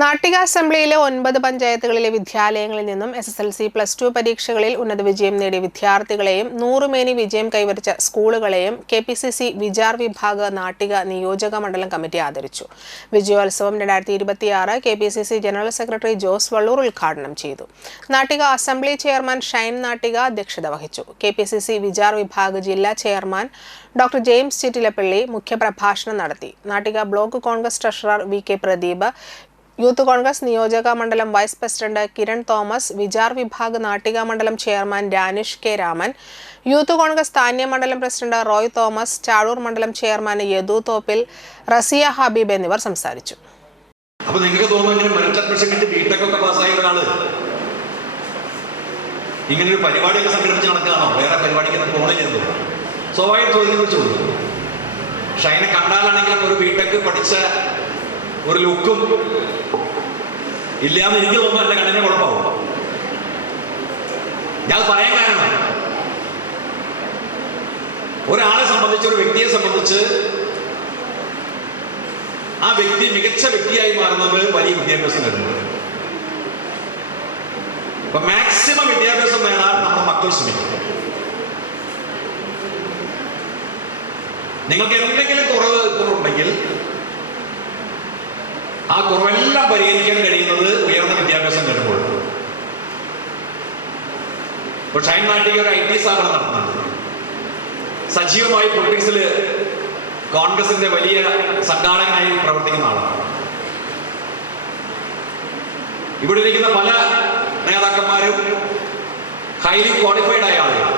നാട്ടിക അസംബ്ലിയിലെ 9 പഞ്ചായത്തുകളിലെ വിദ്യാലയങ്ങളിൽ നിന്നും SSLC +2 പരീക്ഷകളിൽ ഉന്നത വിജയം നേടിയ വിദ്യാർത്ഥികളെയും 100 മേനി വിജയം കൈവരിച്ച സ്കൂളുകളെയും KPCC വിചാർ വിഭാഗ് നാട്ടിക നിയോജക മണ്ഡലം കമ്മിറ്റി ആദരിച്ചു. വിജയോത്സവം 2026 KPCC general secretary Jose Vallur ഉദ്ഘാടനം ചെയ്തു. നാട്ടിക അസംബ്ലി ചെയർമാൻ ഷൈൻ നാട്ടിക അധ്യക്ഷത വഹിച്ചു. KPCC വിചാർ വിഭാഗ് ജില്ലാ ചെയർമാൻ ഡോക്ടർ ജെയിംസ് ചിറ്റിലപ്പള്ളി മുഖ്യപ്രഭാഷണം നടത്തി. Nattika block Congress treasurer VK Pradeep, youth Congress നിയോജക മണ്ഡലം vice president Kiran Thomas, Vichar Vibhag Nattika മണ്ഡലം chairman Danish K Raman, youth Congress Thanya മണ്ഡലം പ്രസിഡന്റ് റോയ് തോമസ്, ചാഴൂർ മണ്ഡലം ചെയർമാൻ യദു തോപ്പിൽ, റസിയ ഹബീബ് എന്നിവർ സംസാരിച്ചു. അപ്പോൾ നിങ്ങൾക്ക് തോന്നുന്നു ബിടെക് പാസ്സായ ഒരാള് ഇങ്ങനെ ഒരു പരിപാടിയൊക്കെ സംഘടിപ്പിച്ച് നടക്കുകയാണോ? വേറെ പരിപാടിക്ക് പോകണില്ലെന്ന് സ്വാഭാവികം ചോദിക്കും. ഷൈനെ കണ്ടാലാണെങ്കിലും ഒരു ബിടെക് പഠിച്ച ഒരു ലുക്കും ഇല്ലാന്ന് എനിക്ക് തോന്നുന്നു. എന്റെ കണ്ണിനെ കുഴപ്പമാവും. ഞാൻ പറയാൻ കാരണം, ഒരാളെ സംബന്ധിച്ച്, ഒരു വ്യക്തിയെ സംബന്ധിച്ച് ആ വ്യക്തി മികച്ച വ്യക്തിയായി മാറുന്നത് വലിയ വിദ്യാഭ്യാസം നേടുന്നത്. അപ്പൊ മാക്സിമം വിദ്യാഭ്യാസം നേടാൻ നമ്മുടെ മക്കൾ ശ്രമിക്കും. നിങ്ങൾക്ക് എന്തെങ്കിലും കുറവുണ്ടെങ്കിൽ ആ കുറവെല്ലാം പരിഹരിക്കാൻ കഴിയുന്നത് ഉയർന്ന വിദ്യാഭ്യാസം നേടുമ്പോൾ. ഇപ്പോൾ ഷൈൻ നാട്ടിക ഒരു IT സ്ഥാപനം നടത്തുന്നുണ്ട്. സജീവമായി പൊളിറ്റിക്സിൽ കോൺഗ്രസിന്റെ വലിയ സംഘാടകനായി പ്രവർത്തിക്കുന്ന ആളാണ്. ഇവിടെ ഇരിക്കുന്ന പല നേതാക്കന്മാരും ഹൈലി ക്വാളിഫൈഡ് ആയ ആളുകളാണ്.